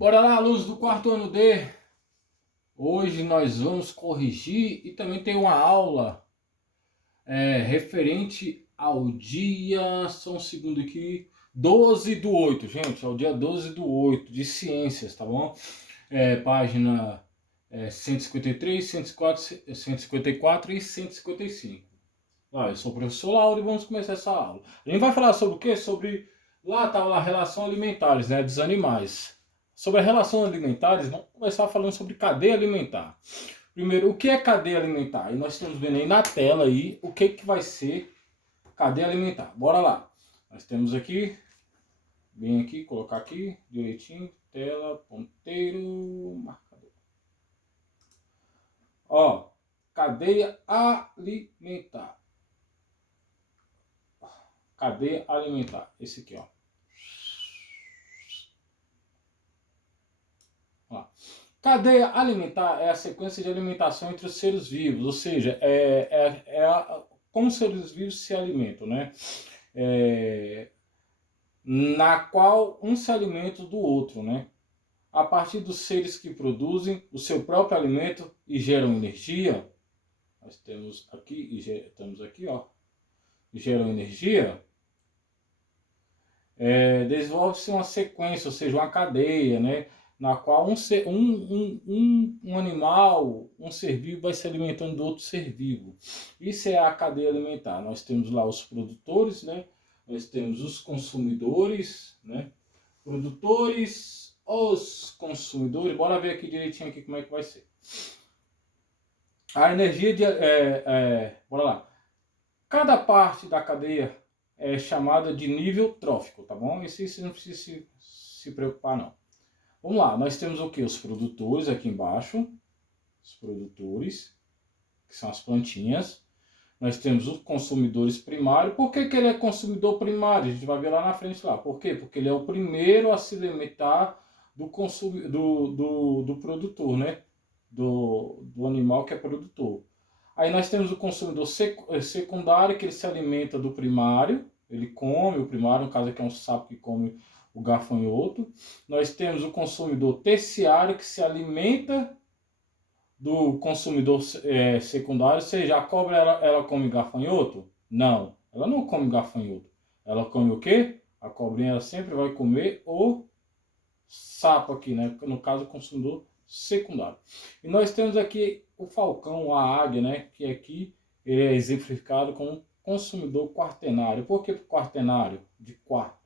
Bora lá, alunos do quarto ano D. Hoje nós vamos corrigir e também tem uma aula referente ao dia, só um segundo aqui, 12/8, gente, é o dia 12/8 de ciências, tá bom? Página 153, 104, 154 e 155. Eu sou o professor Lauro e vamos começar essa aula. A gente vai falar sobre o quê? Lá estava a relação alimentares, né, dos animais. Sobre a relação alimentares, vamos começar falando sobre cadeia alimentar. Primeiro, o que é cadeia alimentar? E nós estamos vendo aí na tela aí o que vai ser cadeia alimentar. Bora lá. Nós temos aqui, bem aqui, colocar aqui direitinho, tela, ponteiro, marcador. Ó, cadeia alimentar. Cadeia alimentar. Esse aqui, ó. Cadeia alimentar é a sequência de alimentação entre os seres vivos, ou seja, como os seres vivos se alimentam, né? Na qual um se alimenta do outro, né? A partir dos seres que produzem o seu próprio alimento e geram energia, nós temos aqui, ó, geram energia, desenvolve-se uma sequência, ou seja, uma cadeia, né? Na qual um animal, um ser vivo vai se alimentando do outro ser vivo. Isso é a cadeia alimentar. Nós temos lá os produtores, né? Nós temos os consumidores, né? Produtores, os consumidores. Bora ver aqui direitinho aqui como é que vai ser. A energia de... bora lá. Cada parte da cadeia é chamada de nível trófico, tá bom? Isso você não precisa se preocupar, não. Vamos lá, nós temos o que? Os produtores aqui embaixo. Os produtores, que são as plantinhas. Nós temos os consumidores primários. Por que ele é consumidor primário? A gente vai ver lá na frente lá. Por quê? Porque ele é o primeiro a se alimentar do produtor, né? Do animal que é produtor. Aí nós temos o consumidor secundário, que ele se alimenta do primário. Ele come o primário, no caso aqui é um sapo que come o gafanhoto. Nós temos o consumidor terciário, que se alimenta do consumidor secundário, ou seja, a cobra ela come gafanhoto? Não, ela não come gafanhoto. Ela come o quê? A cobrinha ela sempre vai comer o sapo aqui, né? No caso, o consumidor secundário. E nós temos aqui o falcão, a águia, né? Que aqui ele é exemplificado como consumidor quaternário. Por que quaternário? De quarto.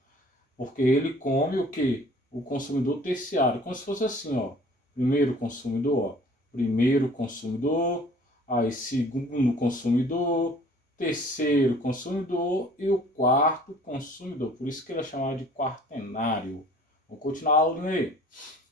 Porque ele come o que? O consumidor terciário. Como se fosse assim, ó. Primeiro consumidor, ó. Primeiro consumidor, aí segundo consumidor, terceiro consumidor e o quarto consumidor. Por isso que ele é chamado de quaternário. Vamos continuar a aula aí.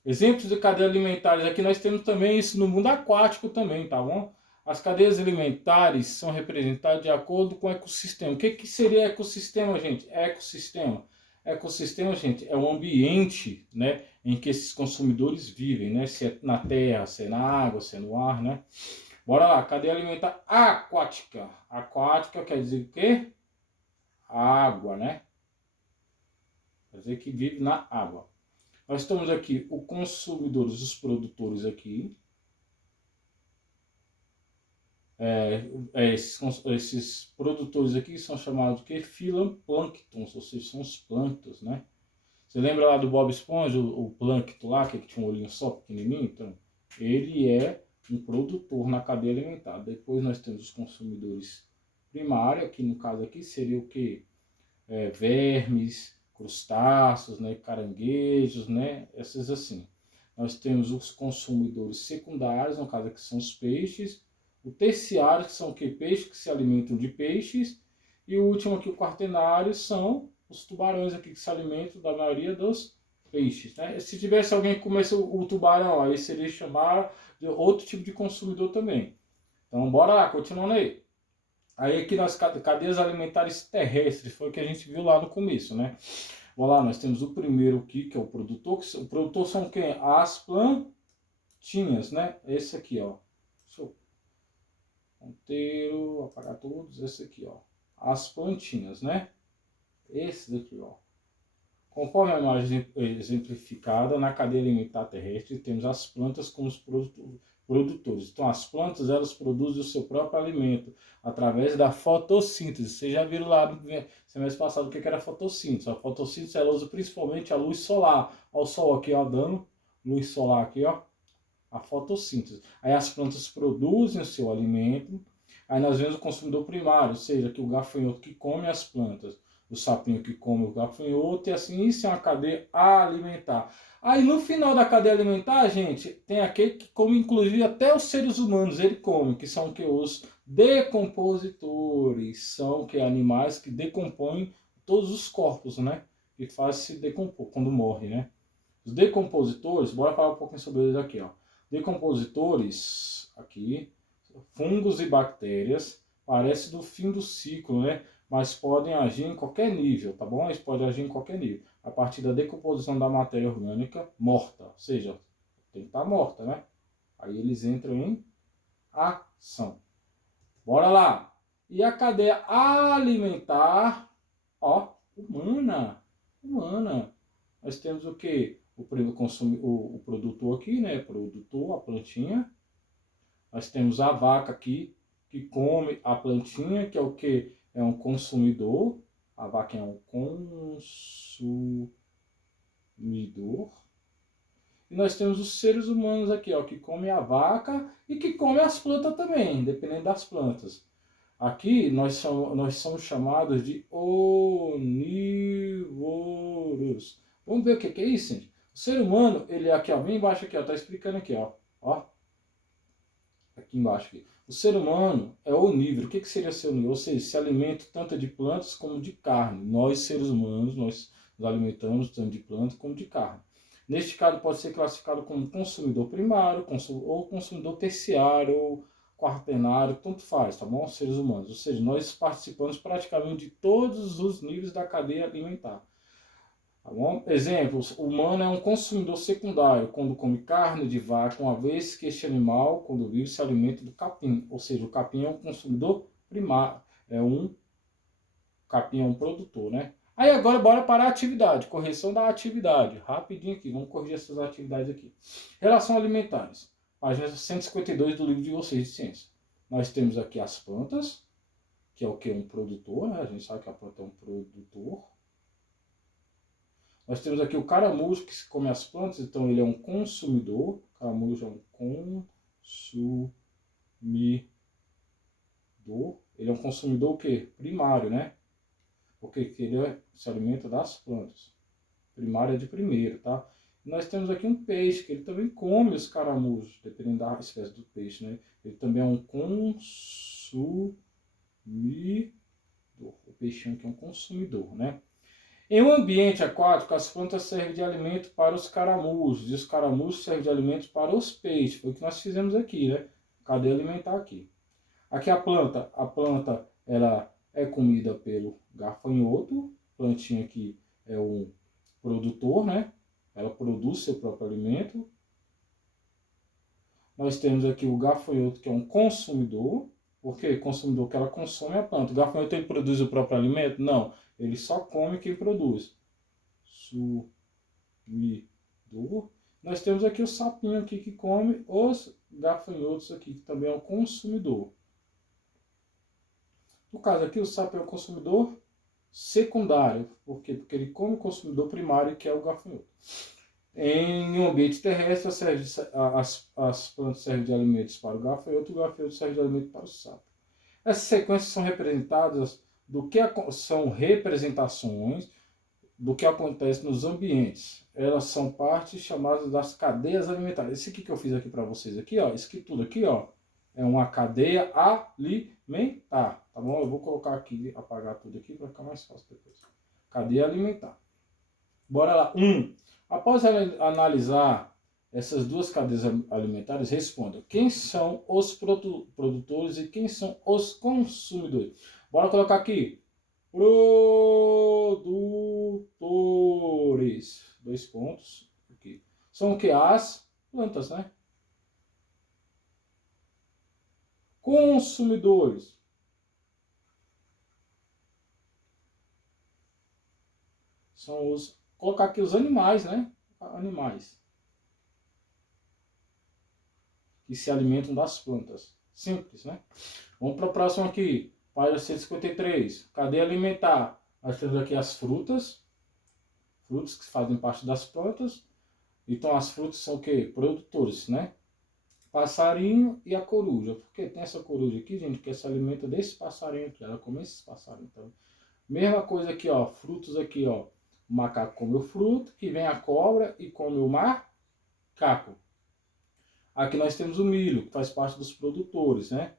Exemplos de cadeias alimentares. Aqui nós temos também isso no mundo aquático também, tá bom? As cadeias alimentares são representadas de acordo com o ecossistema. O que seria ecossistema, gente? Ecossistema. Ecossistema, gente, é o ambiente, né, em que esses consumidores vivem, né? Se é na terra, se é na água, se é no ar, né? Bora lá, cadeia alimentar aquática. Aquática quer dizer o quê? Água, né? Quer dizer que vive na água. Nós temos aqui os consumidores, os produtores aqui. Esses produtores aqui são chamados de filoplânctons, ou seja, são os plânctons, né? Você lembra lá do Bob Esponja, o plâncton lá, que tinha um olhinho só pequenininho? Então, ele é um produtor na cadeia alimentar. Depois nós temos os consumidores primários, que no caso aqui seria o que? Vermes, crustáceos, né? Caranguejos, né? Esses assim. Nós temos os consumidores secundários, no caso aqui são os peixes. O terciário, que são o que? Peixes que se alimentam de peixes. E o último aqui, o quaternário, são os tubarões aqui que se alimentam da maioria dos peixes. Né? Se tivesse alguém que comesse o tubarão, aí seria chamar de outro tipo de consumidor também. Então, bora lá, continuando aí. Aí aqui nas cadeias alimentares terrestres, foi o que a gente viu lá no começo, né? Vamos lá, nós temos o primeiro aqui, que é o produtor. O produtor são quem? As plantinhas, né? Esse aqui, ó. Ponteiro, apagar todos, esse aqui, ó. As plantinhas, né? Esse daqui, ó. Conforme a imagem exemplificada, na cadeia alimentar terrestre, temos as plantas como os produtores. Então, as plantas, elas produzem o seu próprio alimento através da fotossíntese. Vocês já viram lá no semestre passado o que era a fotossíntese. A fotossíntese, ela usa principalmente a luz solar. Olha o sol aqui, ó, dando luz solar aqui, ó. A fotossíntese. Aí as plantas produzem o seu alimento. Aí nós vemos o consumidor primário, ou seja, que o gafanhoto que come as plantas, o sapinho que come o gafanhoto, e assim isso é uma cadeia alimentar. Aí no final da cadeia alimentar, gente, tem aquele que come inclusive até os seres humanos, ele come, que são que os decompositores, são que animais que decompõem todos os corpos, né? Que faz se decompor quando morre, né? Os decompositores, bora falar um pouquinho sobre eles aqui, ó. Decompositores, aqui, fungos e bactérias, parece do fim do ciclo, né? Mas podem agir em qualquer nível, tá bom? Eles podem agir em qualquer nível. A partir da decomposição da matéria orgânica morta, ou seja, tem que estar morta, né? Aí eles entram em ação. Bora lá! E a cadeia alimentar, ó, humana. Humana. Nós temos o quê? O produtor aqui, né? Produtor, a plantinha. Nós temos a vaca aqui, que come a plantinha, que é o que? É um consumidor. A vaca é um consumidor. E nós temos os seres humanos aqui, ó, que comem a vaca e que comem as plantas também, dependendo das plantas. Aqui nós somos chamados de onívoros. Vamos ver o que é isso, gente? O ser humano, ele aqui, ó, bem embaixo aqui, ó, tá explicando aqui, ó. Ó, aqui embaixo aqui. O ser humano é onívoro. O que seria ser onívoro? Ou seja, se alimenta tanto de plantas como de carne. Nós, seres humanos, nós nos alimentamos tanto de plantas como de carne. Neste caso, pode ser classificado como consumidor primário, ou consumidor terciário, ou quaternário, tanto faz, tá bom? Seres humanos. Ou seja, nós participamos praticamente de todos os níveis da cadeia alimentar. Tá bom? Exemplo, o humano é um consumidor secundário quando come carne de vaca, uma vez que este animal, quando vive, se alimenta do capim. Ou seja, o capim é um consumidor primário, capim é um produtor, né? Aí agora bora para a atividade, correção da atividade. Rapidinho aqui, vamos corrigir essas atividades aqui. Relação alimentares, página 152 do livro de vocês de ciência. Nós temos aqui as plantas, que é o que? Um produtor, né? A gente sabe que a planta é um produtor. Nós temos aqui o caramujo que come as plantas, então ele é um consumidor. O caramujo é um consumidor. Ele é um consumidor o quê? Primário, né? Porque ele se alimenta das plantas. Primário é de primeiro, tá? E nós temos aqui um peixe, que ele também come os caramujos, dependendo da espécie do peixe, né? Ele também é um consumidor. O peixinho aqui é um consumidor, né? Em um ambiente aquático, as plantas servem de alimento para os caramujos e os caramujos servem de alimento para os peixes. Foi o que nós fizemos aqui, né? Cadeia alimentar aqui. Aqui a planta ela é comida pelo gafanhoto. A plantinha aqui é um produtor, né? Ela produz seu próprio alimento. Nós temos aqui o gafanhoto, que é um consumidor. Por quê? Consumidor que ela consome a planta. O gafanhoto ele produz o próprio alimento? Não. Ele só come quem produz. Sumidor. Nós temos aqui o sapinho aqui que come os gafanhotos aqui, que também é um consumidor. No caso aqui, o sapo é o consumidor secundário. Por quê? Porque ele come o consumidor primário, que é o gafanhoto. Em um ambiente terrestre, as plantas servem de alimentos para o gafanhoto serve de alimento para o sapo. Essas sequências são representadas são representações do que acontece nos ambientes. Elas são partes chamadas das cadeias alimentares. Esse aqui que eu fiz aqui para vocês aqui, ó, isso aqui tudo aqui, ó, é uma cadeia alimentar, tá bom? Eu vou colocar aqui, apagar tudo aqui para ficar mais fácil depois. Cadeia alimentar. Bora lá. Após analisar essas duas cadeias alimentares, responda: quem são os produtores e quem são os consumidores? Bora colocar aqui. Produtores. 2 pontos. Aqui. São o que? As plantas, né? Consumidores. São os colocar aqui os animais, né? Animais que se alimentam das plantas. Simples, né? Vamos para o próximo aqui. Página 153. Cadeia alimentar. Nós temos aqui as frutas. Frutos que fazem parte das plantas. Então as frutas são o quê? Produtores, né? Passarinho e a coruja. Por que tem essa coruja aqui, gente? Que se alimenta desse passarinho aqui. Ela come esses passarinhos. Então, mesma coisa aqui, ó. Frutos aqui, ó. O macaco come o fruto, que vem a cobra e come o macaco. Aqui nós temos o milho, que faz parte dos produtores, né?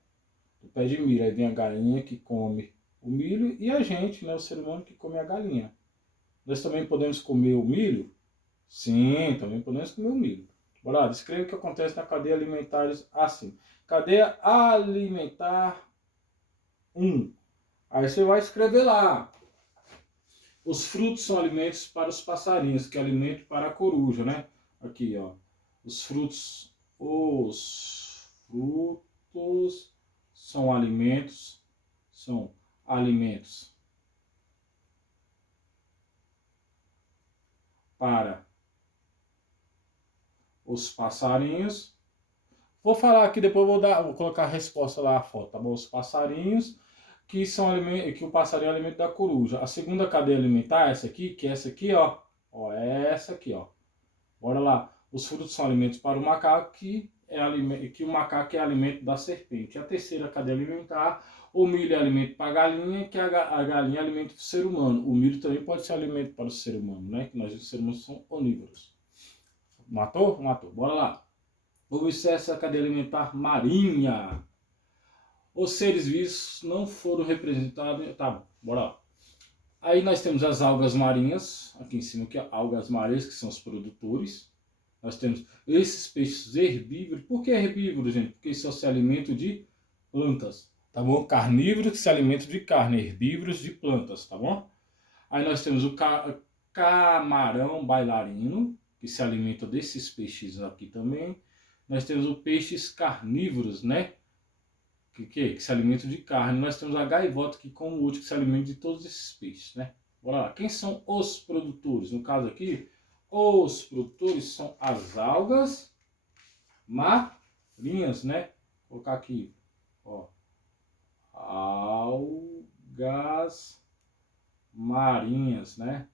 Do pé de milho. Aí vem a galinha que come o milho e a gente, né? O ser humano que come a galinha. Nós também podemos comer o milho? Sim, também podemos comer o milho. Bora lá, descreva o que acontece na cadeia alimentar assim. Cadeia alimentar 1. Aí você vai escrever lá. Os frutos são alimentos para os passarinhos, que é alimento para a coruja, né? Aqui, ó. Os frutos são alimentos para os passarinhos. Vou falar aqui, depois vou colocar a resposta lá, a foto, tá bom? Os passarinhos, que são alimentos, que o passarinho é alimento da coruja. A segunda cadeia alimentar, essa aqui, que é essa aqui, ó. Ó, essa aqui, ó. Bora lá. Os frutos são alimentos para o macaco, que o macaco é alimento da serpente. A terceira cadeia alimentar, o milho é alimento para a galinha, que a galinha é alimento do ser humano. O milho também pode ser alimento para o ser humano, né? Que nós, os seres humanos, são onívoros. Matou? Matou. Bora lá. Observe a cadeia alimentar marinha. Os seres vivos não foram representados. Tá bom, bora lá. Aí nós temos as algas marinhas, aqui em cima, que é algas marinhas, que são os produtores. Nós temos esses peixes herbívoros. Por que herbívoros, gente? Porque só se alimentam de plantas, tá bom? Carnívoros que se alimentam de carne, herbívoros de plantas, tá bom? Aí nós temos o camarão bailarino, que se alimenta desses peixes aqui também. Nós temos os peixes carnívoros, né? Que se alimentam de carne. Nós temos a gaivota, que como útil, que se alimenta de todos esses peixes, né? Bora lá. Quem são os produtores? No caso aqui, os produtores são as algas marinhas, né? Vou colocar aqui, ó. Algas marinhas, né?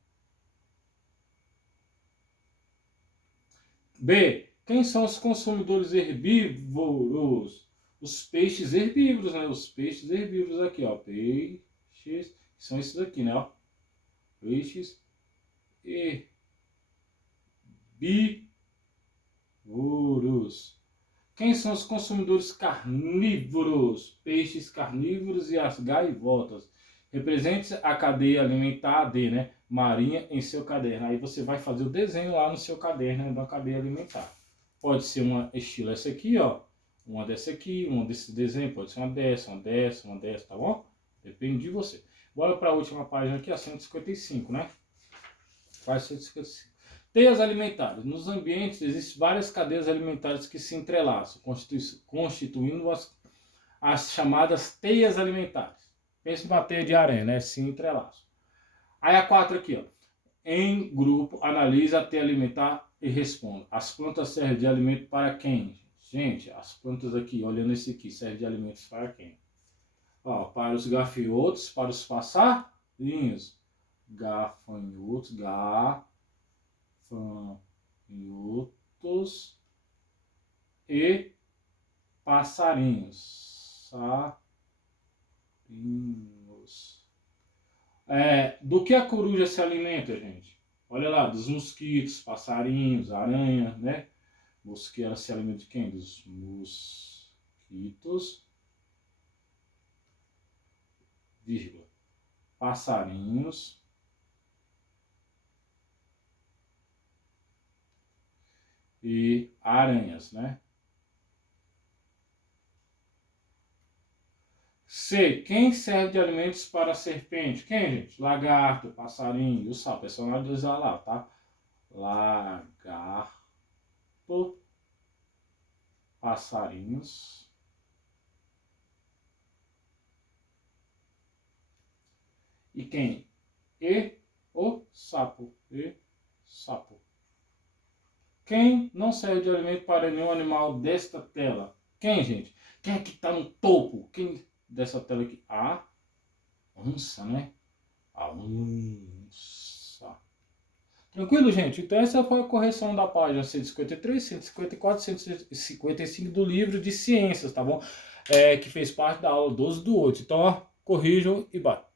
B. Quem são os consumidores herbívoros? Os peixes herbívoros, né? Os peixes herbívoros aqui, ó. Peixes, são esses aqui, né? Ó. Peixes herbívoros. Quem são os consumidores carnívoros? Peixes carnívoros e as gaivotas. Represente a cadeia alimentar D, né? Marinha em seu caderno. Aí você vai fazer o desenho lá no seu caderno, né, da cadeia alimentar. Pode ser uma estilo essa aqui, ó. Uma dessa aqui, uma desse desenho. Pode ser uma dessa, uma dessa, uma dessa, tá bom? Depende de você. Bora para a última página aqui, a 155, né? Página 155. Teias alimentares. Nos ambientes existem várias cadeias alimentares que se entrelaçam, constituindo as chamadas teias alimentares. Pensa numa teia de aranha, né? Se entrelaçam. Aí a 4 aqui, ó. Em grupo, analisa a teia alimentar e responde. As plantas servem de alimento para quem? Gente, as plantas aqui, olhando esse aqui, servem de alimentos para quem? Ó, para os gafanhotos, para os passarinhos. Gafanhotos, e passarinhos. Do que a coruja se alimenta, gente? Olha lá, dos mosquitos, passarinhos, aranha, né? Mosquito, ela se alimenta de quem? Dos mosquitos, vírgula, passarinhos e aranhas, né? C. Quem serve de alimentos para a serpente? Quem, gente? Lagarto, passarinho e o sapo. É só analisar lá, tá? Lagarto, passarinhos e quem? E o sapo. E Sapo. Quem não serve de alimento para nenhum animal desta tela? Quem, gente? Quem é que está no topo? Quem dessa tela aqui? A onça, né? A onça. Tranquilo, gente? Então essa foi a correção da página 153, 154, 155 do livro de ciências, tá bom? Que fez parte da aula 12/8. Então, ó, corrijam e batem.